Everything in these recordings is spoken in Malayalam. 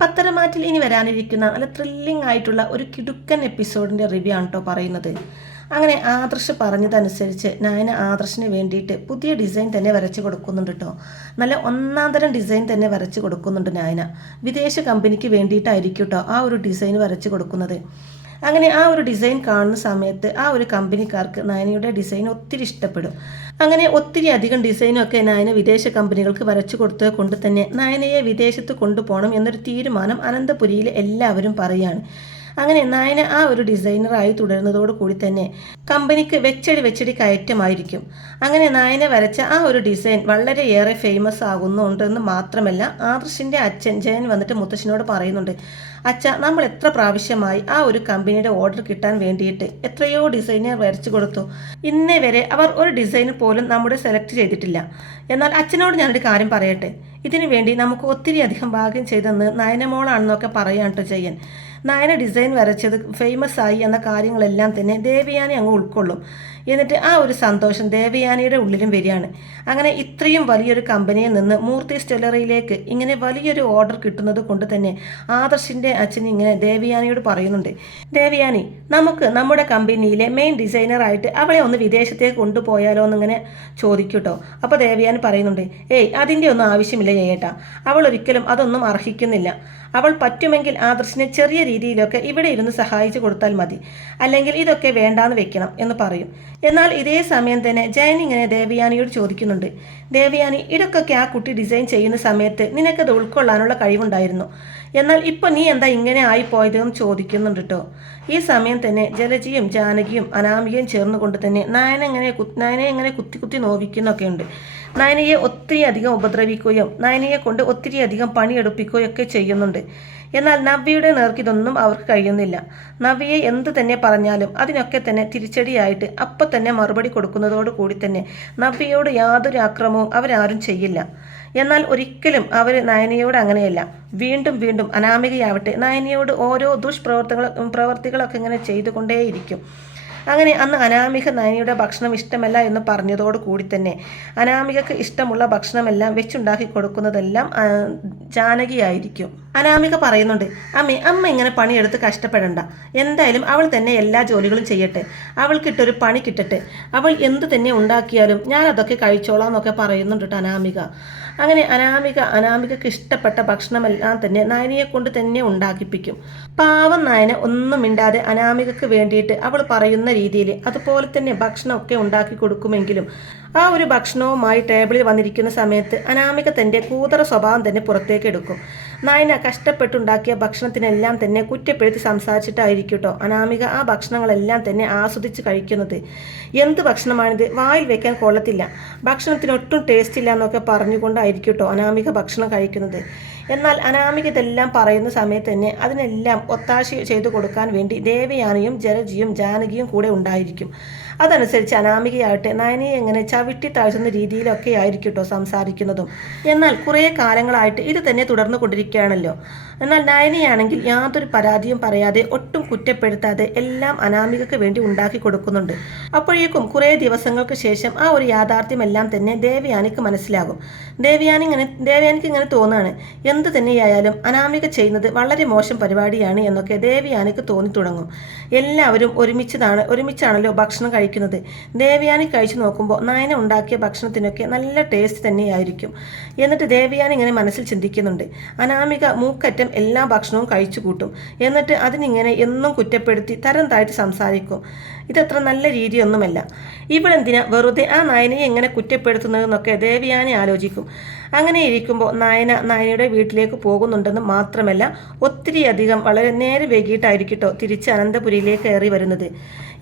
പത്തരമാറ്റിൽ ഇനി വരാനിരിക്കുന്ന നല്ല ത്രില്ലിംഗ് ആയിട്ടുള്ള ഒരു കിടുക്കൻ എപ്പിസോഡിന്റെ റിവ്യൂ ആണ് കേട്ടോ പറയുന്നത്. അങ്ങനെ ആദർശ് പറഞ്ഞതനുസരിച്ച് നയന ആദർശിന് വേണ്ടിയിട്ട് പുതിയ ഡിസൈൻ തന്നെ വരച്ച് കൊടുക്കുന്നുണ്ട് കേട്ടോ നല്ല ഒന്നാം തരം ഡിസൈൻ തന്നെ വരച്ച് കൊടുക്കുന്നുണ്ട് നയന. വിദേശ കമ്പനിക്ക് വേണ്ടിയിട്ടായിരിക്കും കേട്ടോ ആ ഒരു ഡിസൈൻ വരച്ച് കൊടുക്കുന്നത്. അങ്ങനെ ആ ഒരു ഡിസൈൻ കാണുന്ന സമയത്ത് ആ ഒരു കമ്പനിക്കാർക്ക് നയനയുടെ ഡിസൈൻ ഒത്തിരി ഇഷ്ടപ്പെടും. അങ്ങനെ ഒത്തിരി അധികം ഡിസൈനൊക്കെ നയന വിദേശ കമ്പനികൾക്ക് വരച്ചു കൊടുത്തത് കൊണ്ട് തന്നെ നയനയെ വിദേശത്ത് കൊണ്ടുപോകണം എന്നൊരു തീരുമാനം അനന്തപുരിയിൽ എല്ലാവരും പറയുകയാണ് അങ്ങനെ നയന ആ ഒരു ഡിസൈനറായി തുടരുന്നതോട് കൂടി തന്നെ കമ്പനിക്ക് വെച്ചടി വെച്ചടി കയറ്റമായിരിക്കും. അങ്ങനെ നയന വരച്ച ആ ഒരു ഡിസൈൻ വളരെയേറെ ഫേമസ് ആകുന്നുണ്ടെന്ന് മാത്രമല്ല ആദർശിന്റെ അച്ഛൻ ജയൻ വന്നിട്ട് മുത്തശ്ശനോട് പറയുന്നുണ്ട്. അച്ഛ നമ്മൾ എത്ര പ്രാവശ്യമായി ആ ഒരു കമ്പനിയുടെ ഓർഡർ കിട്ടാൻ വേണ്ടിയിട്ട് എത്രയോ ഡിസൈനർ വരച്ചു കൊടുത്തു. ഇന്നേ വരെ അവർ ഒരു ഡിസൈൻ പോലും നമ്മുടെ സെലക്ട് ചെയ്തിട്ടില്ല. എന്നാൽ അച്ഛനോട് ഞാനൊരു കാര്യം പറയട്ടെ? ഇതിനു വേണ്ടി നമുക്ക് ഒത്തിരി അധികം ഭാഗ്യം ചെയ്തെന്ന് നയനമോളാണെന്നൊക്കെ പറയാൻ കേട്ടോ ചെയ്യാൻ നയന ഡിസൈൻ വരച്ചത് ഫേമസ് ആയി എന്ന കാര്യങ്ങളെല്ലാം തന്നെ ദേവയാനി അങ്ങ് ഉൾക്കൊള്ളും. എന്നിട്ട് ആ ഒരു സന്തോഷം ദേവയാനിയുടെ ഉള്ളിലും വരികയാണ്. അങ്ങനെ ഇത്രയും വലിയൊരു കമ്പനിയിൽ നിന്ന് മൂർത്തി സ്റ്റെല്ലറിയിലേക്ക് ഇങ്ങനെ വലിയൊരു ഓർഡർ കിട്ടുന്നത് കൊണ്ട് തന്നെ ആദർശിന്റെ അച്ഛൻ ഇങ്ങനെ ദേവയാനിയോട് പറയുന്നുണ്ട്. ദേവയാനി നമുക്ക് നമ്മുടെ കമ്പനിയിലെ മെയിൻ ഡിസൈനറായിട്ട് അവളെ ഒന്ന് വിദേശത്തേക്ക് കൊണ്ടുപോയാലോ എന്നിങ്ങനെ ചോദിക്കൂട്ടോ. അപ്പോൾ ദേവയാനി പറയുന്നുണ്ട് ഏയ് അതിന്റെ ഒന്നും ആവശ്യമില്ല ചേട്ടാ അവൾ ഒരിക്കലും അതൊന്നും അർഹിക്കുന്നില്ല. അവൾ പറ്റുമെങ്കിൽ ആദർശിനെ ചെറിയ രീതിയിലൊക്കെ ഇവിടെ ഇരുന്ന് സഹായിച്ചു കൊടുത്താൽ മതി. അല്ലെങ്കിൽ ഇതൊക്കെ വേണ്ടാന്ന് വെക്കണം എന്ന് പറയും. എന്നാൽ ഇതേ സമയം തന്നെ ജയൻ ഇങ്ങനെ ദേവയാനിയോട് ചോദിക്കുന്നുണ്ട്. ദേവയാനി ഇടക്കൊക്കെ ആ കുട്ടി ഡിസൈൻ ചെയ്യുന്ന സമയത്ത് നിനക്കത് ഉൾക്കൊള്ളാനുള്ള കഴിവുണ്ടായിരുന്നു. എന്നാൽ ഇപ്പം നീ എന്താ ഇങ്ങനെ ആയിപ്പോയതെന്ന് ചോദിക്കുന്നുണ്ട് കേട്ടോ ഈ സമയം തന്നെ ജലജിയും ജാനകിയും അനാമികയും ചേർന്നുകൊണ്ട് തന്നെ നായനെങ്ങനെ നയനെ എങ്ങനെ കുത്തി കുത്തി നോവിക്കുന്നൊക്കെ ഉണ്ട് നയനയെ ഒത്തിരി അധികം ഉപദ്രവിക്കുകയും നയനയെ കൊണ്ട് ഒത്തിരി അധികം പണിയെടുപ്പിക്കുകയും ഒക്കെ ചെയ്യുന്നുണ്ട്. എന്നാൽ നവ്യയുടെ നേർക്ക് ഇതൊന്നും അവർക്ക് കഴിയുന്നില്ല. നവ്യയെ എന്ത് തന്നെ പറഞ്ഞാലും അതിനൊക്കെ തന്നെ തിരിച്ചടിയായിട്ട് അപ്പം തന്നെ മറുപടി കൊടുക്കുന്നതോട് കൂടി തന്നെ നവ്യയോട് യാതൊരു ആക്രമവും അവരാരും ചെയ്യില്ല. എന്നാൽ ഒരിക്കലും അവർ നയനയോട് അങ്ങനെയല്ല. വീണ്ടും വീണ്ടും അനാമികയാവട്ടെ നയനയോട് ഓരോ ദുഷ്പ്രവർത്തകളും പ്രവർത്തികളൊക്കെ ഇങ്ങനെ ചെയ്തുകൊണ്ടേയിരിക്കും. അങ്ങനെ അന്ന് അനാമിക നയനിയുടെ ഭക്ഷണം ഇഷ്ടമല്ല എന്ന് പറഞ്ഞതോട് കൂടി തന്നെ അനാമികക്ക് ഇഷ്ടമുള്ള ഭക്ഷണമെല്ലാം വെച്ചുണ്ടാക്കി കൊടുക്കുന്നതെല്ലാം ജാനകിയായിരിക്കും. അനാമിക പറയുന്നുണ്ട് അമ്മേ അമ്മ ഇങ്ങനെ പണിയെടുത്ത് കഷ്ടപ്പെടണ്ട. എന്തായാലും അവൾ തന്നെ എല്ലാ ജോലികളും ചെയ്യട്ടെ. അവൾക്കിട്ടൊരു പണി കിട്ടട്ടെ. അവൾ എന്ത് തന്നെ ഉണ്ടാക്കിയാലും ഞാൻ അതൊക്കെ കഴിച്ചോളാം എന്നൊക്കെ പറയുന്നുണ്ട് കേട്ടോ അനാമിക. അങ്ങനെ അനാമിക അനാമികക്ക് ഇഷ്ടപ്പെട്ട ഭക്ഷണമെല്ലാം തന്നെ നയനിയെ കൊണ്ട് തന്നെ ഉണ്ടാക്കിപ്പിക്കും. പാവം നയന ഒന്നും മിണ്ടാതെ അനാമികക്ക് വേണ്ടിയിട്ട് അവൾ പറയുന്ന രീതിയിൽ അതുപോലെ തന്നെ ഭക്ഷണമൊക്കെ ഉണ്ടാക്കി കൊടുക്കുമെങ്കിലും ആ ഒരു ഭക്ഷണവുമായി ടേബിളിൽ വന്നിരിക്കുന്ന സമയത്ത് അനാമിക തന്റെ കൂതറ സ്വഭാവം തന്നെ പുറത്തേക്ക് എടുക്കും. നയന കഷ്ടപ്പെട്ടുണ്ടാക്കിയ ഭക്ഷണത്തിനെല്ലാം തന്നെ കുറ്റപ്പെടുത്തി സംസാരിച്ചിട്ടായിരിക്കും കേട്ടോ അനാമിക ആ ഭക്ഷണങ്ങളെല്ലാം തന്നെ ആസ്വദിച്ച് കഴിക്കുന്നത്. എന്ത് ഭക്ഷണമാണിത്? വായിൽ വെക്കാൻ കൊള്ളത്തില്ല. ഭക്ഷണത്തിന് ഒട്ടും ടേസ്റ്റ് ഇല്ല എന്നൊക്കെ പറഞ്ഞുകൊണ്ടായിരിക്കും കേട്ടോ അനാമിക ഭക്ഷണം കഴിക്കുന്നത്. എന്നാൽ അനാമിക ഇതെല്ലാം പറയുന്ന സമയത്ത് തന്നെ അതിനെല്ലാം ഒത്താശ ചെയ്തു കൊടുക്കാൻ വേണ്ടി ദേവയാനിയും ജലജിയും ജാനകിയും കൂടെ ഉണ്ടായിരിക്കും. അതനുസരിച്ച് അനാമികയാവട്ടെ നയനയെ എങ്ങനെ ചവിട്ടി താഴ്ത്തുന്ന രീതിയിലൊക്കെ ആയിരിക്കും കേട്ടോ സംസാരിക്കുന്നതും. എന്നാൽ കുറേ കാലങ്ങളായിട്ട് ഇത് തന്നെ തുടർന്നു കൊണ്ടിരിക്കുകയാണല്ലോ എന്നാൽ നയനയാണെങ്കിൽ യാതൊരു പരാതിയും പറയാതെ ഒട്ടും കുറ്റപ്പെടുത്താതെ എല്ലാം അനാമികക്ക് വേണ്ടി ഉണ്ടാക്കി കൊടുക്കുന്നുണ്ട്. അപ്പോഴേക്കും കുറേ ദിവസങ്ങൾക്ക് ശേഷം ആ ഒരു യാഥാർത്ഥ്യമെല്ലാം തന്നെ ദേവയാനിക്ക് മനസ്സിലാകും. ദേവയാനി ഇങ്ങനെ ദേവയാനിക്ക് ഇങ്ങനെ തോന്നുകയാണ് എന്ത് തന്നെയായാലും അനാമിക ചെയ്യുന്നത് വളരെ മോശം പരിപാടിയാണ് എന്നൊക്കെ ദേവയാനിക്ക് തോന്നി തുടങ്ങും എല്ലാവരും ഒരുമിച്ചതാണ് ഒരുമിച്ചാണല്ലോ ഭക്ഷണം കഴിക്കുന്നത്. ദേവയാനി കഴിച്ചു നോക്കുമ്പോൾ നയന ഉണ്ടാക്കിയ ഭക്ഷണത്തിനൊക്കെ നല്ല ടേസ്റ്റ് തന്നെയായിരിക്കും. എന്നിട്ട് ദേവയാനി ഇങ്ങനെ മനസ്സിൽ ചിന്തിക്കുന്നുണ്ട്. അനാമിക മൂക്കറ്റം എല്ലാ ഭക്ഷണവും കഴിച്ചു കൂട്ടും. എന്നിട്ട് അതിനിങ്ങനെ എന്നും കുറ്റപ്പെടുത്തി തരം താഴ്ത്തി സംസാരിക്കും. ഇതത്ര നല്ല രീതിയൊന്നുമല്ല. ഇവളെന്തിനാ വെറുതെ ആ നായനയെ എങ്ങനെ കുറ്റപ്പെടുത്തുന്നതെന്നൊക്കെ ദേവിയാനെ ആലോചിക്കും. അങ്ങനെ ഇരിക്കുമ്പോൾ നായന നായനയുടെ വീട്ടിലേക്ക് പോകുന്നുണ്ടെന്ന് മാത്രമല്ല ഒത്തിരി അധികം വളരെ നേരെ വൈകിട്ടായിരിക്കട്ടോ തിരിച്ച് അനന്തപുരിയിലേക്ക് കയറി വരുന്നത്.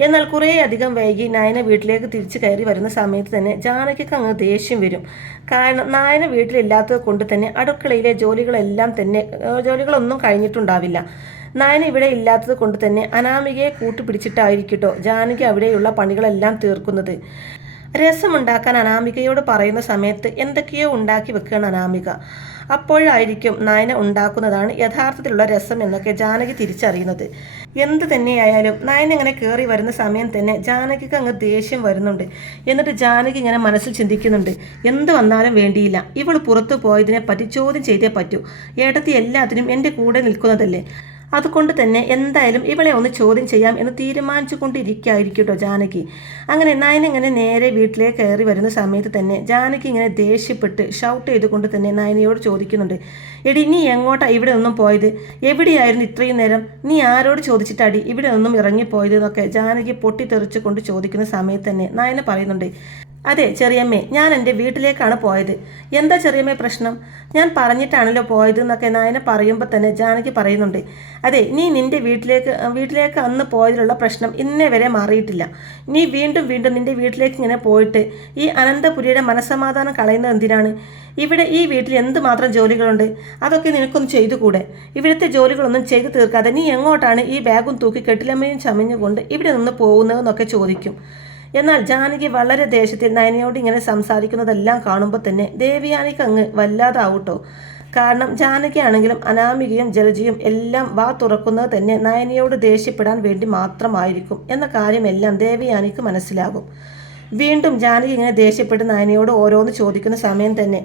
എന്നാൽ കുറേ അധികം വൈകി നായന വീട്ടിലേക്ക് തിരിച്ച് കയറി വരുന്ന സമയത്ത് തന്നെ ജാനകിക്ക് അങ്ങ് ദേഷ്യം വരും. കാരണം നായന വീട്ടിലില്ലാത്തത് കൊണ്ട് തന്നെ അടുക്കളയിലെ ജോലികളെല്ലാം തന്നെ ജോലികളൊന്നും കഴിഞ്ഞിട്ടുണ്ടാവില്ല. നായന ഇവിടെ ഇല്ലാത്തത് കൊണ്ട് തന്നെ അനാമികയെ കൂട്ടുപിടിച്ചിട്ടായിരിക്കട്ടോ ജാനകി അവിടെയുള്ള പണികളെല്ലാം തീർക്കുന്നത്. രസമുണ്ടാക്കാൻ അനാമികയോട് പറയുന്ന സമയത്ത് എന്തൊക്കെയോ ഉണ്ടാക്കി വെക്കുകയാണ് അനാമിക. അപ്പോഴായിരിക്കും നയന ഉണ്ടാക്കുന്നതാണ് യഥാർത്ഥത്തിലുള്ള രസം എന്നൊക്കെ ജാനകി തിരിച്ചറിയുന്നത്. എന്ത് തന്നെയായാലും നയന ഇങ്ങനെ കയറി വരുന്ന സമയം തന്നെ ജാനകിക്ക് അങ്ങ് ദേഷ്യം വരുന്നുണ്ട്. എന്നിട്ട് ജാനകി ഇങ്ങനെ മനസ്സിൽ ചിന്തിക്കുന്നുണ്ട്. എന്ത് വന്നാലും വേണ്ടിയില്ല. ഇവൾ പുറത്തു പോയതിനെ പറ്റി ചോദ്യം ചെയ്തേ പറ്റൂ. ഏട്ടത്തി എല്ലാത്തിനും എന്റെ കൂടെ നിൽക്കുന്നതല്ലേ? അതുകൊണ്ട് തന്നെ എന്തായാലും ഇവളെ ഒന്ന് ചോദ്യം ചെയ്യാം എന്ന് തീരുമാനിച്ചു കൊണ്ടിരിക്കുകയായിരിക്കും കേട്ടോ ജാനകി. അങ്ങനെ നയനിങ്ങനെ നേരെ വീട്ടിലേക്ക് കയറി വരുന്ന സമയത്ത് തന്നെ ജാനകി ഇങ്ങനെ ദേഷ്യപ്പെട്ട് ഷൗട്ട് ചെയ്തുകൊണ്ട് തന്നെ നയനയോട് ചോദിക്കുന്നുണ്ട്. എടി നീ എങ്ങോട്ടാ ഇവിടെ നിന്നും പോയത്? എവിടെയായിരുന്നു ഇത്രയും നേരം? നീ ആരോട് ചോദിച്ചിട്ടാടി ഇവിടെ നിന്നും ഇറങ്ങിപ്പോയത് എന്നൊക്കെ ജാനകി പൊട്ടിത്തെറിച്ചു കൊണ്ട് ചോദിക്കുന്ന സമയത്ത് തന്നെ നയന പറയുന്നുണ്ട്. അതെ ചെറിയമ്മേ ഞാൻ എന്റെ വീട്ടിലേക്കാണ് പോയത്. എന്താ ചെറിയമ്മേ പ്രശ്നം? ഞാൻ പറഞ്ഞിട്ടാണല്ലോ പോയത് എന്നൊക്കെ നായന പറയുമ്പോൾ തന്നെ ജാനകി പറയുന്നുണ്ട്. അതെ നീ നിന്റെ വീട്ടിലേക്ക് വീട്ടിലേക്ക് അന്ന് പോയതിലുള്ള പ്രശ്നം ഇന്നേ വരെ മാറിയിട്ടില്ല. നീ വീണ്ടും വീണ്ടും നിന്റെ വീട്ടിലേക്ക് ഇങ്ങനെ പോയിട്ട് ഈ അനന്തപുരിയുടെ മനസ്സമാധാനം കളയുന്നത് എന്തിനാണ്? ഇവിടെ ഈ വീട്ടിൽ എന്തുമാത്രം ജോലികളുണ്ട്? അതൊക്കെ നിനക്കൊന്ന് ചെയ്തുകൂടെ ഇവിടുത്തെ ജോലികളൊന്നും ചെയ്തു തീർക്കാതെ നീ എങ്ങോട്ടാണ് ഈ ബാഗും തൂക്കി കെട്ടിലമ്മയും ചമഞ്ഞുകൊണ്ട് ഇവിടെ നിന്ന് പോകുന്നതെന്നൊക്കെ ചോദിക്കും. എന്നാൽ ജാനകി വളരെ ദേഷ്യത്തിൽ നയനയോട് ഇങ്ങനെ സംസാരിക്കുന്നതെല്ലാം കാണുമ്പോൾ തന്നെ ദേവിയാനിക്ക് അങ്ങ് വല്ലാതാവൂട്ടോ. കാരണം ജാനകി ആണെങ്കിലും അനാമികയും ജലജിയും എല്ലാം വാ തുറക്കുന്നത് തന്നെ നയനയോട് ദേഷ്യപ്പെടാൻ വേണ്ടി മാത്രമായിരിക്കും എന്ന കാര്യമെല്ലാം ദേവിയാനിക്ക് മനസ്സിലാകും. വീണ്ടും ജാനകി ഇങ്ങനെ ദേഷ്യപ്പെട്ട് നയനയോട് ഓരോന്ന് ചോദിക്കുന്ന സമയം തന്നെ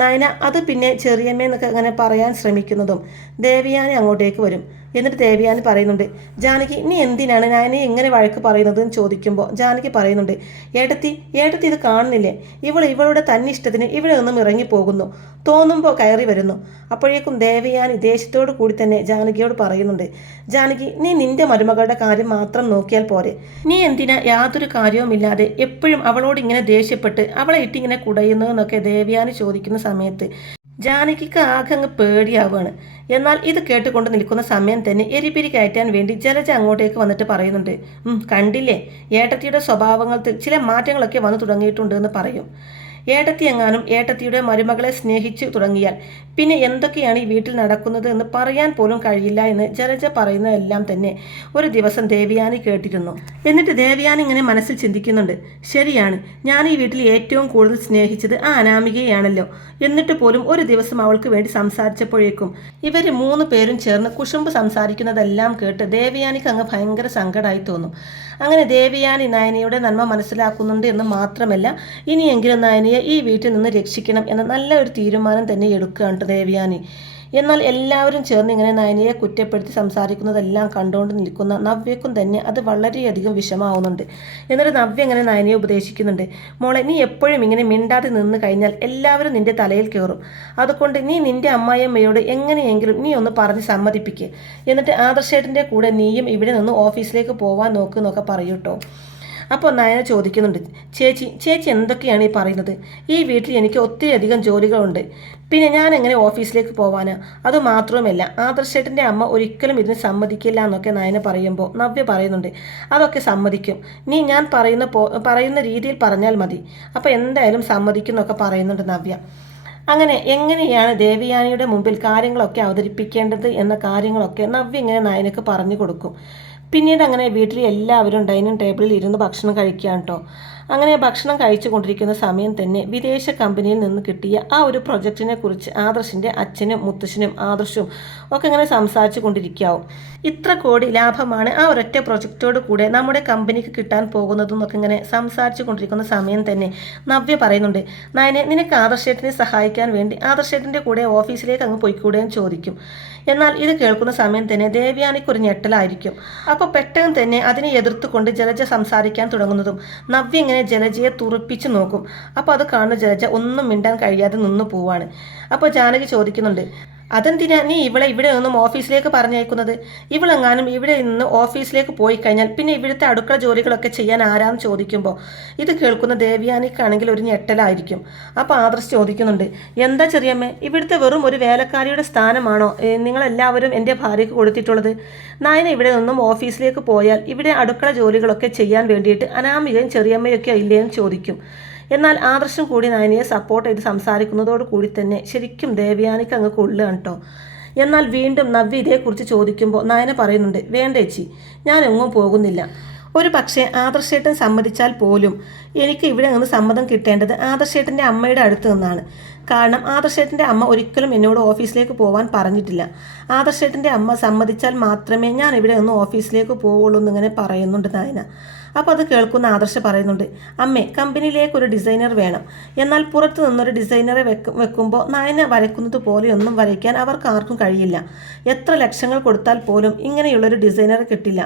നയന അത് പിന്നെ ചെറിയമ്മയെന്നൊക്കെ അങ്ങനെ പറയാൻ ശ്രമിക്കുന്നതും ദേവിയാനി അങ്ങോട്ടേക്ക് വരും. എന്നിട്ട് ദേവിയാനി പറയുന്നുണ്ട് ജാനകി നീ എന്തിനാണ് നയനെ എങ്ങനെ വഴക്ക് പറയുന്നത് എന്ന് ചോദിക്കുമ്പോൾ ജാനകി പറയുന്നുണ്ട് ഏട്ടത്തി ഏട്ടത്തി ഇത് കാണുന്നില്ലേ? ഇവൾ ഇവളുടെ തന്നിഷ്ടത്തിന് ഇവിടെ നിന്നും ഇറങ്ങിപ്പോകുന്നു തോന്നുമ്പോൾ കയറി വരുന്നു. അപ്പോഴേക്കും ദേവയാനി ദേഷ്യത്തോടു കൂടി തന്നെ ജാനകിയോട് പറയുന്നുണ്ട് ജാനകി നീ നിന്റെ മരുമകളുടെ കാര്യം മാത്രം നോക്കിയാൽ പോരെ. നീ എന്തിനാ യാതൊരു കാര്യവുമില്ലാതെ എപ്പോഴും അവളോട് ഇങ്ങനെ ദേഷ്യപ്പെട്ട് അവളെ ഇട്ടിങ്ങനെ കുടയുന്നു എന്നൊക്കെ ദേവയാനി ചോദിക്കുന്ന സമയത്ത് ജാനകിക്ക് ആകെ അങ്ങ് പേടിയാവുകയാണ്. എന്നാൽ ഇത് കേട്ടുകൊണ്ട് നിൽക്കുന്ന സമയം തന്നെ എരിപിരി കയറ്റാൻ വേണ്ടി ജലജ അങ്ങോട്ടേക്ക് വന്നിട്ട് പറയുന്നുണ്ട് കണ്ടില്ലേ? ഏട്ടത്തിയുടെ സ്വഭാവങ്ങളിൽ ചില മാറ്റങ്ങളൊക്കെ വന്നു തുടങ്ങിയിട്ടുണ്ട് എന്ന് പറയും. ഏട്ടത്തി എങ്ങാനും ഏട്ടത്തിയുടെ മരുമകളെ സ്നേഹിച്ചു തുടങ്ങിയാൽ പിന്നെ എന്തൊക്കെയാണ് ഈ വീട്ടിൽ നടക്കുന്നത് എന്ന് പറയാൻ പോലും കഴിയില്ല എന്ന് ജലജ പറയുന്നതെല്ലാം തന്നെ ഒരു ദിവസം ദേവിയാനി കേട്ടിരുന്നു. എന്നിട്ട് ദേവിയാനി ഇങ്ങനെ മനസ്സിൽ ചിന്തിക്കുന്നുണ്ട്. ശരിയാണ് ഞാൻ ഈ വീട്ടിൽ ഏറ്റവും കൂടുതൽ സ്നേഹിച്ചത് ആ അനാമികയാണല്ലോ. എന്നിട്ട് പോലും ഒരു ദിവസം അവൾക്ക് വേണ്ടി സംസാരിച്ചപ്പോഴേക്കും ഇവർ മൂന്ന് പേരും ചേർന്ന് കുശുമ്പ് സംസാരിക്കുന്നതെല്ലാം കേട്ട് ദേവിയാനിക്ക് അങ്ങ് ഭയങ്കര സങ്കടമായി തോന്നും. അങ്ങനെ ദേവിയാനി നയനിയുടെ നന്മ മനസ്സിലാക്കുന്നുണ്ട് എന്ന് മാത്രമല്ല ഇനിയെങ്കിലും നയനയെ ഈ വീട്ടിൽ നിന്ന് രക്ഷിക്കണം എന്ന നല്ല ഒരു തീരുമാനം തന്നെ എടുക്കുകയാണ് ദേവിയാനി. എന്നാൽ എല്ലാവരും ചേർന്ന് ഇങ്ങനെ നയനയെ കുറ്റപ്പെടുത്തി സംസാരിക്കുന്നതെല്ലാം കണ്ടുകൊണ്ട് നിൽക്കുന്ന നവ്യക്കും തന്നെ അത് വളരെയധികം വിഷമാവുന്നുണ്ട് എന്നിട്ട് നവ്യ ഇങ്ങനെ നയനയെ ഉപദേശിക്കുന്നുണ്ട്. മോളെ നീ എപ്പോഴും ഇങ്ങനെ മിണ്ടാതെ നിന്ന് കഴിഞ്ഞാൽ എല്ലാവരും നിന്റെ തലയിൽ കയറും. അതുകൊണ്ട് നീ നിന്റെ അമ്മായിയമ്മയോട് എങ്ങനെയെങ്കിലും നീ ഒന്ന് പറഞ്ഞ് സമ്മതിപ്പിക്കുക എന്നിട്ട് ആദർശേട്ടന്റെ കൂടെ നീയും ഇവിടെ നിന്ന് ഓഫീസിലേക്ക് പോവാൻ നോക്കുന്നൊക്കെ പറയൂട്ടോ അപ്പോൾ നയന ചോദിക്കുന്നുണ്ട് ചേച്ചി ചേച്ചി എന്തൊക്കെയാണ് ഈ പറയുന്നത്? ഈ വീട്ടിൽ എനിക്ക് ഒത്തിരി അധികം ജോലികളുണ്ട്. പിന്നെ ഞാൻ എങ്ങനെ ഓഫീസിലേക്ക് പോവാനാ? അത് മാത്രവുമല്ല ആദർശേട്ടന്റെ അമ്മ ഒരിക്കലും ഇതിന് സമ്മതിക്കില്ല എന്നൊക്കെ നയന പറയുമ്പോൾ നവ്യ പറയുന്നുണ്ട് അതൊക്കെ സമ്മതിക്കും. നീ ഞാൻ പറയുന്ന പറയുന്ന രീതിയിൽ പറഞ്ഞാൽ മതി. അപ്പോൾ എന്തായാലും സമ്മതിക്കും എന്നൊക്കെ പറയുന്നുണ്ട് നവ്യ. അങ്ങനെ എങ്ങനെയാണ് ദേവിയാനിയുടെ മുമ്പിൽ കാര്യങ്ങളൊക്കെ അവതരിപ്പിക്കേണ്ടത് എന്ന കാര്യങ്ങളൊക്കെ നവ്യ ഇങ്ങനെ നയനക്ക് പറഞ്ഞു കൊടുക്കും. പിന്നീട് അങ്ങനെ വീട്ടിൽ എല്ലാവരും ഡൈനിങ് ടേബിളിൽ ഇരുന്ന് ഭക്ഷണം കഴിക്കുകയാണ് കേട്ടോ അങ്ങനെ ഭക്ഷണം കഴിച്ചു കൊണ്ടിരിക്കുന്ന സമയം തന്നെ വിദേശ കമ്പനിയിൽ നിന്ന് കിട്ടിയ ആ ഒരു പ്രൊജക്റ്റിനെ കുറിച്ച് ആദർശിന്റെ അച്ഛനും മുത്തശ്ശനും ആദർശും ഒക്കെ ഇങ്ങനെ സംസാരിച്ചു കൊണ്ടിരിക്കാവും ഇത്ര കോടി ലാഭമാണ് ആ ഒരൊറ്റ പ്രൊജക്റ്റോട് കൂടെ നമ്മുടെ കമ്പനിക്ക് കിട്ടാൻ പോകുന്നതെന്നൊക്കെ ഇങ്ങനെ സംസാരിച്ചു കൊണ്ടിരിക്കുന്ന സമയം തന്നെ നവ്യ പറയുന്നുണ്ട് നയനെ നിനക്ക് ആദർശേട്ടനെ സഹായിക്കാൻ വേണ്ടി ആദർശേട്ടന്റെ കൂടെ ഓഫീസിലേക്ക് അങ്ങ് പോയിക്കൂടെ? ചോദിക്കും. എന്നാൽ ഇത് കേൾക്കുന്ന സമയം തന്നെ ദേവ്യാനി കുറിഞ്ഞെട്ടലായിരിക്കും ഞെട്ടലായിരിക്കും. അപ്പോൾ പെട്ടെന്ന് തന്നെ അതിനെ എതിർത്തുകൊണ്ട് ജലജ സംസാരിക്കാൻ തുടങ്ങുന്നതും നവ്യ ഇങ്ങനെ ജലജയെ തുറപ്പിച്ചു നോക്കും. അപ്പോൾ അത് കാണുന്ന ജലജ ഒന്നും മിണ്ടാൻ കഴിയാതെ നിന്നു പോവാണ്. അപ്പോൾ ജാനകി ചോദിക്കുന്നുണ്ട് അതെന്തിനാ നീ ഇവളെ ഇവിടെ നിന്നും ഓഫീസിലേക്ക് പറഞ്ഞയക്കുന്നത്? ഇവളെങ്ങാനും ഇവിടെ നിന്ന് ഓഫീസിലേക്ക് പോയി കഴിഞ്ഞാൽ പിന്നെ ഇവിടുത്തെ അടുക്കള ജോലികളൊക്കെ ചെയ്യാൻ ആരാന്ന് ചോദിക്കുമ്പോൾ ഇത് കേൾക്കുന്ന ദേവ്യാനിക്കാണെങ്കിൽ ഒരു ഞെട്ടലായിരിക്കും. അപ്പോൾ ആദർശ് ചോദിക്കുന്നുണ്ട് എന്താ ചെറിയമ്മേ ഇവിടുത്തെ വെറും ഒരു വേലക്കാരിയുടെ സ്ഥാനമാണോ? നിങ്ങളെല്ലാവരും എന്റെ ഭാര്യയ്ക്ക് കൊടുത്തിട്ടുള്ളത്? നായന ഇവിടെ നിന്നും ഓഫീസിലേക്ക് പോയാൽ ഇവിടെ അടുക്കള ജോലികളൊക്കെ ചെയ്യാൻ വേണ്ടിയിട്ട് അനാമികയും ചെറിയമ്മയൊക്കെ ഇല്ലേന്ന് ചോദിക്കും. എന്നാൽ ആദർശം കൂടി നയനിയെ സപ്പോർട്ട് ചെയ്ത് സംസാരിക്കുന്നതോട് കൂടി തന്നെ ശരിക്കും ദേവയാനിക്ക് അങ്ങ് കൊള്ളുകയാണ് കേട്ടോ എന്നാൽ വീണ്ടും നവ്യ ഇതേക്കുറിച്ച് ചോദിക്കുമ്പോൾ നയന പറയുന്നുണ്ട് വേണ്ടേച്ചി ഞാൻ എങ്ങും പോകുന്നില്ല. ഒരു പക്ഷേ ആദർശേട്ടൻ സമ്മതിച്ചാൽ പോലും എനിക്ക് ഇവിടെ നിന്ന് സമ്മതം കിട്ടേണ്ടത് ആദർശേട്ടന്റെ അമ്മയുടെ അടുത്ത് നിന്നാണ്. കാരണം ആദർശേട്ടന്റെ അമ്മ ഒരിക്കലും എന്നോട് ഓഫീസിലേക്ക് പോകാൻ പറഞ്ഞിട്ടില്ല. ആദർശേട്ടന്റെ അമ്മ സമ്മതിച്ചാൽ മാത്രമേ ഞാൻ ഇവിടെ നിന്ന് ഓഫീസിലേക്ക് പോവുള്ളൂ എന്നിങ്ങനെ പറയുന്നുണ്ട് നായന. അപ്പോൾ അത് കേൾക്കുന്ന ആദർശ പറയുന്നുണ്ട് അമ്മേ കമ്പനിയിലേക്ക് ഒരു ഡിസൈനർ വേണം. എന്നാൽ പുറത്തു നിന്നൊരു ഡിസൈനറെ വെക്കും വെക്കുമ്പോൾ നയന വരയ്ക്കുന്നത് പോലെയൊന്നും വരയ്ക്കാൻ അവർക്ക് ആർക്കും കഴിയില്ല. എത്ര ലക്ഷങ്ങൾ കൊടുത്താൽ പോലും ഇങ്ങനെയുള്ളൊരു ഡിസൈനറെ കിട്ടില്ല.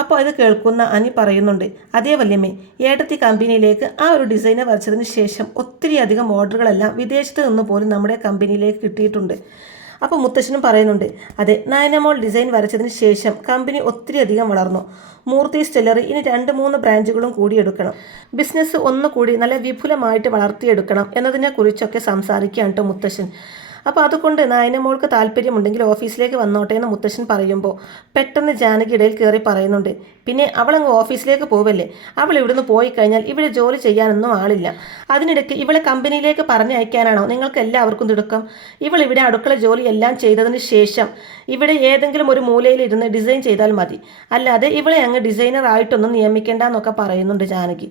അപ്പോൾ ഇത് കേൾക്കുന്ന അനി പറയുന്നുണ്ട് അതേ വല്യമ്മേ ഏട്ടത്തി കമ്പനിയിലേക്ക് ആ ഒരു ഡിസൈനർ വരച്ചതിന് ശേഷം ഒത്തിരി അധികം ഓർഡറുകളെല്ലാം വിദേശത്ത് നിന്ന് പോലും നമ്മുടെ കമ്പനിയിലേക്ക് കിട്ടിയിട്ടുണ്ട്. അപ്പോൾ മുത്തശ്ശനും പറയുന്നുണ്ട് അതെ നയനമോൾ ഡിസൈൻ വരച്ചതിന് ശേഷം കമ്പനി ഒത്തിരി അധികം വളർന്നു. മൂർത്തി സ്റ്റെല്ലറി ഇനി രണ്ട് മൂന്ന് ബ്രാഞ്ചുകളും കൂടി എടുക്കണം. ബിസിനസ് ഒന്നുകൂടി നല്ല വിപുലമായിട്ട് വളർത്തിയെടുക്കണം എന്നതിനെക്കുറിച്ചൊക്കെ സംസാരിക്കുകയാണ് കേട്ടോ മുത്തശ്ശൻ. അപ്പോൾ അതുകൊണ്ട് നായനമോൾക്ക് താല്പര്യമുണ്ടെങ്കിൽ ഓഫീസിലേക്ക് വന്നോട്ടെ എന്ന് മുത്തശ്ശൻ പറയുമ്പോൾ പെട്ടെന്ന് ജാനകി ഇടയിൽ കയറി പറയുന്നുണ്ട്. പിന്നെ അവളങ്ങ് ഓഫീസിലേക്ക് പോവല്ലേ? അവൾ ഇവിടുന്ന് പോയി കഴിഞ്ഞാൽ ഇവിടെ ജോലി ചെയ്യാനൊന്നും ആളില്ല. അതിനിടയ്ക്ക് ഇവളെ കമ്പനിയിലേക്ക് പറഞ്ഞയക്കാനാണോ നിങ്ങൾക്ക് എല്ലാവർക്കും തിടുക്കം. ഇവൾ ഇവിടെ അടുക്കള ജോലി എല്ലാം ചെയ്തതിന് ശേഷം ഇവിടെ ഏതെങ്കിലും ഒരു മൂലയിൽ ഇരുന്ന് ഡിസൈൻ ചെയ്താൽ മതി. അല്ലാതെ ഇവളെ അങ്ങ് ഡിസൈനർ ആയിട്ടൊന്നും നിയമിക്കേണ്ട എന്നൊക്കെ പറയുന്നുണ്ട് ജാനകി.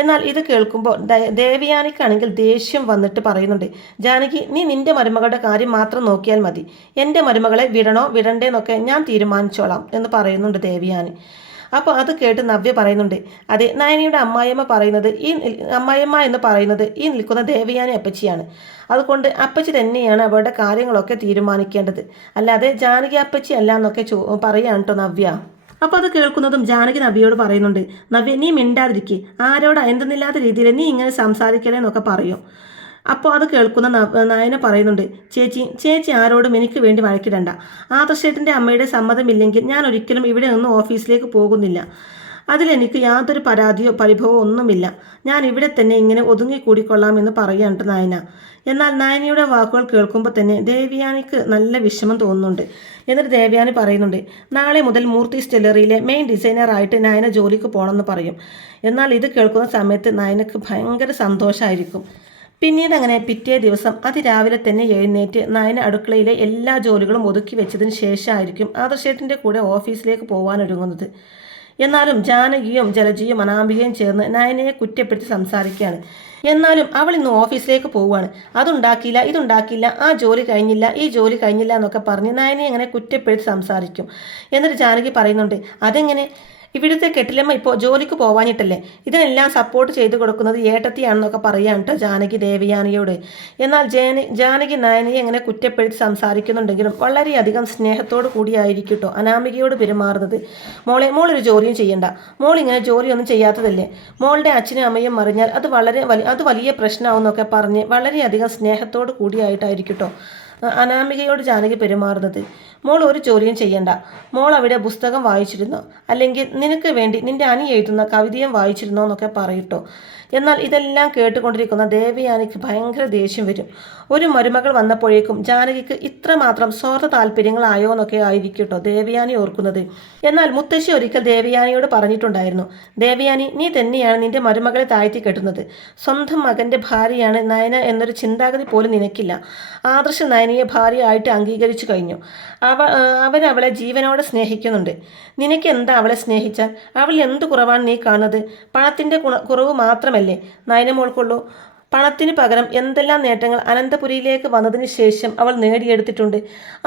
എന്നാൽ ഇത് കേൾക്കുമ്പോൾ ദേവയാനിക്കാണെങ്കിൽ ദേഷ്യം വന്നിട്ട് പറയുന്നുണ്ട് ജാനകി നീ നിന്റെ മരുമകളുടെ കാര്യം മാത്രം നോക്കിയാൽ മതി. എന്റെ മരുമകളെ വിടണോ വിടണ്ടേന്നൊക്കെ ഞാൻ തീരുമാനിച്ചോളാം എന്ന് പറയുന്നുണ്ട് ദേവിയാനി. അപ്പോൾ അത് കേട്ട് നവ്യ പറയുന്നുണ്ട് അതെ നയനിയുടെ അമ്മായിയമ്മ പറയുന്നത് ഈ അമ്മായിയമ്മ എന്ന് പറയുന്നത് ഈ നിൽക്കുന്ന ദേവയാനി അപ്പച്ചിയാണ്. അതുകൊണ്ട് അപ്പച്ചി തന്നെയാണ് അവരുടെ കാര്യങ്ങളൊക്കെ തീരുമാനിക്കേണ്ടത്. അല്ലാതെ ജാനകി അപ്പച്ചി അല്ല എന്നൊക്കെ ചോ പറയാണ് കേട്ടോ നവ്യ. അപ്പോൾ അത് കേൾക്കുന്നതും ജാനകി നബിയോട് പറയുന്നുണ്ട് നവ്യ നീ മിണ്ടാതിരിക്കേ. ആരോടാ? എന്തെന്നില്ലാത്ത രീതിയിൽ നീ ഇങ്ങനെ സംസാരിക്കണേ എന്നൊക്കെ പറയും. അപ്പോൾ അത് കേൾക്കുന്ന നയന പറയുന്നുണ്ട് ചേച്ചി ചേച്ചി ആരോടും എനിക്ക് വേണ്ടി വഴക്കിടണ്ട. ആദർശേട്ടന്റെ അമ്മയുടെ സമ്മതമില്ലെങ്കിൽ ഞാൻ ഒരിക്കലും ഇവിടെ നിന്ന് ഓഫീസിലേക്ക് പോകുന്നില്ല. അതിലെനിക്ക് യാതൊരു പരാതിയോ പരിഭവമോ ഒന്നുമില്ല. ഞാൻ ഇവിടെ തന്നെ ഇങ്ങനെ ഒതുങ്ങിക്കൂടിക്കൊള്ളാമെന്ന് പറയുന്നുണ്ട് നായന. എന്നാൽ നായനയുടെ വാക്കുകൾ കേൾക്കുമ്പോൾ തന്നെ ദേവ്യാനിക്ക് നല്ല വിഷമം തോന്നുന്നുണ്ട്. എന്നിട്ട് ദേവ്യാനി പറയുന്നുണ്ട് നാളെ മുതൽ മൂർത്തി സ്റ്റെല്ലറിയിലെ മെയിൻ ഡിസൈനറായിട്ട് നയന ജോലിക്ക് പോകണമെന്ന് പറയും. എന്നാൽ ഇത് കേൾക്കുന്ന സമയത്ത് നയനക്ക് ഭയങ്കര സന്തോഷമായിരിക്കും പിന്നീട് അങ്ങനെ പിറ്റേ ദിവസം അതിരാവിലെ തന്നെ എഴുന്നേറ്റ് നയന അടുക്കളയിലെ എല്ലാ ജോലികളും ഒതുക്കി വെച്ചതിന് ശേഷമായിരിക്കും ആദർശേട്ടിന്റെ കൂടെ ഓഫീസിലേക്ക് പോകാൻ ഒരുങ്ങുന്നത് എന്നാലും ജാനകിയും ജലജിയും അനാമികയും ചേർന്ന് നയനയെ കുറ്റപ്പെടുത്തി സംസാരിക്കുകയാണ്. എന്നാലും അവൾ ഇന്ന് ഓഫീസിലേക്ക് പോവുകയാണ്. അതുണ്ടാക്കിയില്ല ഇതുണ്ടാക്കിയില്ല ആ ജോലി കഴിഞ്ഞില്ല ഈ ജോലി കഴിഞ്ഞില്ല എന്നൊക്കെ പറഞ്ഞ് നയനെ അങ്ങനെ കുറ്റപ്പെടുത്തി സംസാരിക്കും. എന്നിട്ട് ജാനകി പറയുന്നുണ്ട് അതെങ്ങനെ? ഇവിടുത്തെ കെട്ടിലമ്മ ഇപ്പോൾ ജോലിക്ക് പോവാനിട്ടല്ലേ ഇതിനെല്ലാം സപ്പോർട്ട് ചെയ്തു കൊടുക്കുന്നത് ഏട്ടത്തിയാണെന്നൊക്കെ പറയാൻ ജാനകി ദേവയാനിയോട്. എന്നാൽ ജാന ജാനകി നയനയെ എങ്ങനെ കുറ്റപ്പെടുത്തി സംസാരിക്കുന്നുണ്ടെങ്കിലും വളരെയധികം സ്നേഹത്തോട് കൂടിയായിരിക്കും കേട്ടോ അനാമികയോട് പെരുമാറുന്നത്. മോളെ മോളൊരു ജോലിയും ചെയ്യണ്ട. മോൾ ഇങ്ങനെ ജോലിയൊന്നും ചെയ്യാത്തതല്ലേ? മോളുടെ അച്ഛനും അമ്മയും മറിഞ്ഞാൽ അത് വളരെ അത് വലിയ പ്രശ്നമാവുന്നൊക്കെ പറഞ്ഞ് വളരെയധികം സ്നേഹത്തോട് കൂടിയായിട്ടായിരിക്കും കേട്ടോ അനാമികയോട് ജാനകി പെരുമാറുന്നത്. മോൾ ഒരു ജോലിയും ചെയ്യണ്ട. മോൾ അവിടെ പുസ്തകം വായിച്ചിരുന്നോ. അല്ലെങ്കിൽ നിനക്ക് വേണ്ടി നിന്റെ അനി എഴുതുന്ന കവിതയും വായിച്ചിരുന്നോ എന്നൊക്കെ പറയട്ടോ. എന്നാൽ ഇതെല്ലാം കേട്ടുകൊണ്ടിരിക്കുന്ന ദേവയാനിക്ക് ഭയങ്കര ദേഷ്യം വരും. ഒരു മരുമകൾ വന്നപ്പോഴേക്കും ജാനകിക്ക് ഇത്രമാത്രം സ്വാർത്ഥ താല്പര്യങ്ങളായോ എന്നൊക്കെ ആയിരിക്കും കേട്ടോ ദേവയാനി ഓർക്കുന്നത്. എന്നാൽ മുത്തശ്ശി ഒരിക്കൽ ദേവയാനിയോട് പറഞ്ഞിട്ടുണ്ടായിരുന്നു ദേവയാനി നീ തന്നെയാണ് നിന്റെ മരുമകളെ താഴ്ത്തി കെട്ടുന്നത്. സ്വന്തം മകന്റെ ഭാര്യയാണ് നയന എന്നൊരു ചിന്താഗതി പോലും നിനക്കില്ല. ആദർശ നയനയെ ഭാര്യയായിട്ട് അംഗീകരിച്ചു കഴിഞ്ഞു. അവ അവരവളെ ജീവനോടെ സ്നേഹിക്കുന്നുണ്ട്. നിനക്ക് എന്താ അവളെ സ്നേഹിച്ചാൽ? അവൾ എന്ത് കുറവാണ് നീ കാണുന്നത്? പണത്തിന്റെ കുറവ് മാത്രമല്ലേ? നയനമോൾക്കുള്ളൂ പണത്തിന് പകരം എന്തെല്ലാം നേട്ടങ്ങൾ അനന്തപുരിയിലേക്ക് വന്നതിന് ശേഷം അവൾ നേടിയെടുത്തിട്ടുണ്ട്.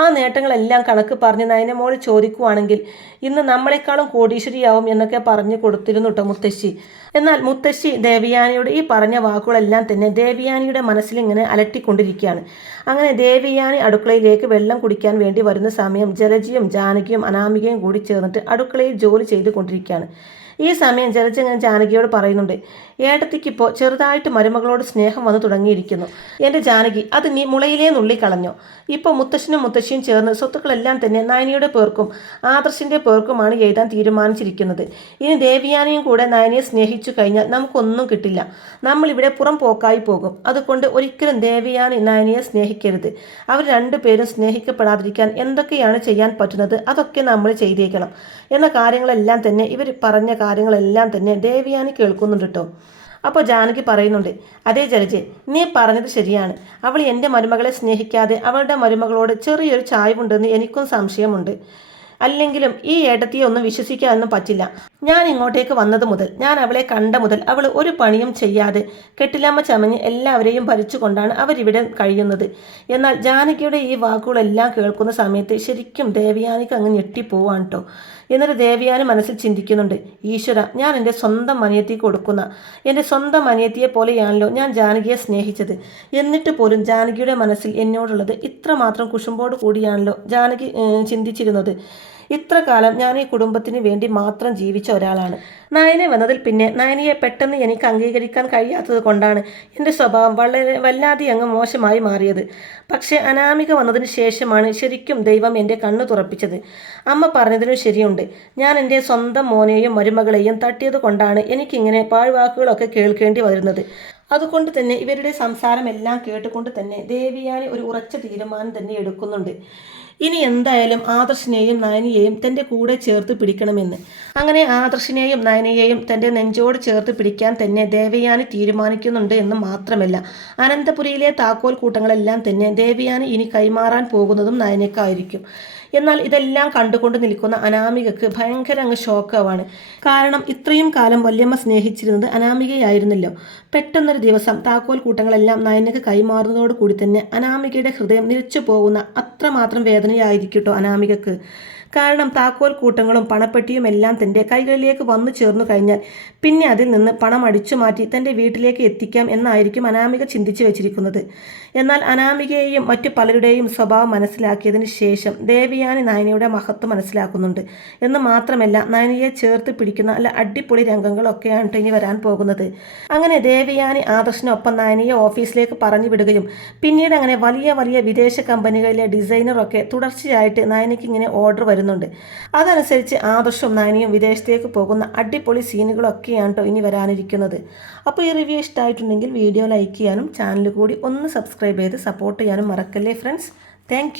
ആ നേട്ടങ്ങളെല്ലാം കണക്ക് പറഞ്ഞ് നയനമോൾ ചോദിക്കുവാണെങ്കിൽ ഇന്ന് നമ്മളെക്കാളും കോടീശ്വരിയാവും എന്നൊക്കെ പറഞ്ഞു കൊടുത്തിരുന്നു കേട്ടോ മുത്തശ്ശി. എന്നാൽ മുത്തശ്ശി ദേവിയാനിയുടെ ഈ പറഞ്ഞ വാക്കുകളെല്ലാം തന്നെ ദേവയാനിയുടെ മനസ്സിലിങ്ങനെ അലട്ടിക്കൊണ്ടിരിക്കുകയാണ്. അങ്ങനെ ദേവിയാനി അടുക്കളയിലേക്ക് വെള്ളം കുടിക്കാൻ വേണ്ടി വരുന്ന സമയം ജലജിയും ജാനകിയും അനാമികയും കൂടി ചേർന്നിട്ട് അടുക്കളയിൽ ജോലി ചെയ്തുകൊണ്ടിരിക്കുകയാണ്. ഈ സമയം ജലജങ്ങൻ ജാനകിയോട് പറയുന്നുണ്ട് ഏട്ടത്തിക്കിപ്പോൾ ചെറുതായിട്ട് മരുമകളോട് സ്നേഹം വന്നു തുടങ്ങിയിരിക്കുന്നു. എന്റെ ജാനകി അത് നീ മുളയിലേ നുള്ളിക്കളഞ്ഞോ. ഇപ്പോൾ മുത്തശ്ശനും മുത്തശ്ശിയും ചേർന്ന് സ്വത്തുക്കളെല്ലാം തന്നെ നയനിയുടെ പേർക്കും ആദർശിന്റെ പേർക്കുമാണ് എഴുതാൻ തീരുമാനിച്ചിരിക്കുന്നത്. ഇനി ദേവിയാനയും കൂടെ നയനിയെ സ്നേഹിച്ചു കഴിഞ്ഞാൽ നമുക്കൊന്നും കിട്ടില്ല. നമ്മളിവിടെ പുറം പോക്കായി പോകും. അതുകൊണ്ട് ഒരിക്കലും ദേവിയാനി നയനിയെ സ്നേഹിക്കരുത്. അവർ രണ്ടുപേരും സ്നേഹിക്കപ്പെടാതിരിക്കാൻ എന്തൊക്കെയാണ് ചെയ്യാൻ പറ്റുന്നത്? അതൊക്കെ നമ്മൾ ചെയ്തേക്കണം. എന്ന കാര്യങ്ങളെല്ലാം തന്നെ ഇവർ പറഞ്ഞ കാര്യങ്ങളെല്ലാം തന്നെ ദേവിയാനി കേൾക്കുന്നുണ്ട് കേട്ടോ. അപ്പോൾ ജാനകി പറയുന്നുണ്ട് അതേ ജലജെ നീ പറഞ്ഞത് ശരിയാണ്. അവൾ എന്റെ മരുമകളെ സ്നേഹിക്കാതെ അവളുടെ മരുമകളോട് ചെറിയൊരു ചായ്വുണ്ടെന്ന് എനിക്കും സംശയമുണ്ട്. അല്ലെങ്കിലും ഈ ഏട്ടത്തിയെ ഒന്നും വിശ്വസിക്കാനൊന്നും പറ്റില്ല. ഞാൻ ഇങ്ങോട്ടേക്ക് വന്നത് മുതൽ ഞാൻ അവളെ കണ്ട മുതൽ അവൾ ഒരു പണിയും ചെയ്യാതെ കെട്ടിലമ്മ ചമഞ്ഞ് എല്ലാവരെയും ഭരിച്ചുകൊണ്ടാണ് അവരിവിടെ കഴിയുന്നത്. എന്നാൽ ജാനകിയുടെ ഈ വാക്കുകളെല്ലാം കേൾക്കുന്ന സമയത്ത് ശരിക്കും ദേവയാനിക്ക് അങ്ങ് ഞെട്ടിപ്പോവാണ് കേട്ടോ. എന്നിട്ട് ദേവയാനി മനസ്സിൽ ചിന്തിക്കുന്നുണ്ട്. ഈശ്വര ഞാൻ എന്റെ സ്വന്തം അനിയത്തി കൊടുക്കുന്ന എന്റെ സ്വന്തം അനിയത്തിയെ പോലെയാണല്ലോ ഞാൻ ജാനകിയെ സ്നേഹിച്ചത്. എന്നിട്ട് പോലും ജാനകിയുടെ മനസ്സിൽ എന്നോടുള്ളത് ഇത്രമാത്രം കുശുമ്പോട് കൂടിയാണല്ലോ ജാനകി ചിന്തിച്ചിരുന്നത്. ഇത്ര കാലം ഞാൻ ഈ കുടുംബത്തിന് വേണ്ടി മാത്രം ജീവിച്ച ഒരാളാണ്. നയനെ വന്നതിൽ പിന്നെ നയനയെ പെട്ടെന്ന് എനിക്ക് അംഗീകരിക്കാൻ കഴിയാത്തത് കൊണ്ടാണ് എന്റെ സ്വഭാവം വളരെ വല്ലാതെ അങ്ങ് മോശമായി മാറിയത്. പക്ഷേ അനാമിക വന്നതിന് ശേഷമാണ് ശരിക്കും ദൈവം എന്റെ കണ്ണ് തുറപ്പിച്ചത്. അമ്മ പറഞ്ഞതിനും ശരിയുണ്ട്. ഞാൻ എന്റെ സ്വന്തം മോനെയും മരുമകളെയും തട്ടിയത് കൊണ്ടാണ് എനിക്കിങ്ങനെ പാഴ്വാക്കുകളൊക്കെ കേൾക്കേണ്ടി വരുന്നത്. അതുകൊണ്ട് തന്നെ ഇവരുടെ സംസാരമെല്ലാം കേട്ടുകൊണ്ട് തന്നെ ദേവിയാനി ഒരു ഉറച്ച തീരുമാനം തന്നെ എടുക്കുന്നുണ്ട്. ഇനി എന്തായാലും ആദർശിനെയും നയനിയെയും തന്റെ കൂടെ ചേർത്ത് പിടിക്കണമെന്ന്. അങ്ങനെ ആദർശിനെയും നയനയെയും തന്റെ നെഞ്ചോട് ചേർത്ത് പിടിക്കാൻ തന്നെ ദേവയാനി തീരുമാനിക്കുന്നുണ്ട് എന്ന് മാത്രമല്ല. അനന്തപുരിയിലെ താക്കോൽ കൂട്ടങ്ങളെല്ലാം തന്നെ ദേവയാനി ഇനി കൈമാറാൻ പോകുന്നതും നയനക്കായിരിക്കും എന്നാൽ ഇതെല്ലാം കണ്ടുകൊണ്ട് നിൽക്കുന്ന അനാമികക്ക് ഭയങ്കര അങ്ങ് ഷോക്കാവാണ് കാരണം ഇത്രയും കാലം വല്യമ്മ സ്നേഹിച്ചിരുന്നത് അനാമികയായിരുന്നല്ലോ. പെട്ടെന്നൊരു ദിവസം താക്കോൽ കൂട്ടങ്ങളെല്ലാം നയനക്ക് കൈമാറുന്നതോടുകൂടി തന്നെ അനാമികയുടെ ഹൃദയം നിലച്ചു പോകുന്ന അത്രമാത്രം വേദനയായിരിക്കട്ടോ അനാമികക്ക്. കാരണം താക്കോൽ കൂട്ടങ്ങളും പണപ്പെട്ടിയും എല്ലാം തന്റെ കൈകളിലേക്ക് വന്നു ചേർന്നു കഴിഞ്ഞാൽ പിന്നെ അതിൽ നിന്ന് പണം അടിച്ചു മാറ്റി തന്റെ വീട്ടിലേക്ക് എത്തിക്കാം എന്നായിരിക്കും അനാമിക ചിന്തിച്ചു വെച്ചിരിക്കുന്നത്. എന്നാൽ അനാമികയെയും മറ്റു പലരുടെയും സ്വഭാവം മനസ്സിലാക്കിയതിന് ശേഷം ദേവിയാനി നയനയുടെ മഹത്വം മനസ്സിലാക്കുന്നുണ്ട്. എന്ന് മാത്രമല്ല നയനയെ ചേർത്ത് പിടിക്കുന്ന അല്ല അടിപൊളി രംഗങ്ങളൊക്കെയാണ് ഇനി വരാൻ പോകുന്നത്. അങ്ങനെ ദേവിയാനി ആദർശിനൊപ്പം നയനയെ ഓഫീസിലേക്ക് പറഞ്ഞു വിടുകയും പിന്നീട് അങ്ങനെ വലിയ വലിയ വിദേശ കമ്പനികളിലെ ഡിസൈനറൊക്കെ തുടർച്ചയായിട്ട് നയനയ്ക്ക് ഇങ്ങനെ ഓർഡർ വരുന്നുണ്ട്. അതനുസരിച്ച് ആദർശവും നാനിയും വിദേശത്തേക്ക് പോകുന്ന അടിപൊളി സീനുകളൊക്കെയാണ് കേട്ടോ ഇനി വരാനിരിക്കുന്നത്. അപ്പോൾ ഈ റിവ്യൂ ഇഷ്ടമായിട്ടുണ്ടെങ്കിൽ വീഡിയോ ലൈക്ക് ചെയ്യാനും ചാനൽ കൂടി ഒന്ന് സബ്സ്ക്രൈബ് ചെയ്ത് സപ്പോർട്ട് ചെയ്യാനും മറക്കല്ലേ ഫ്രണ്ട്സ് താങ്ക്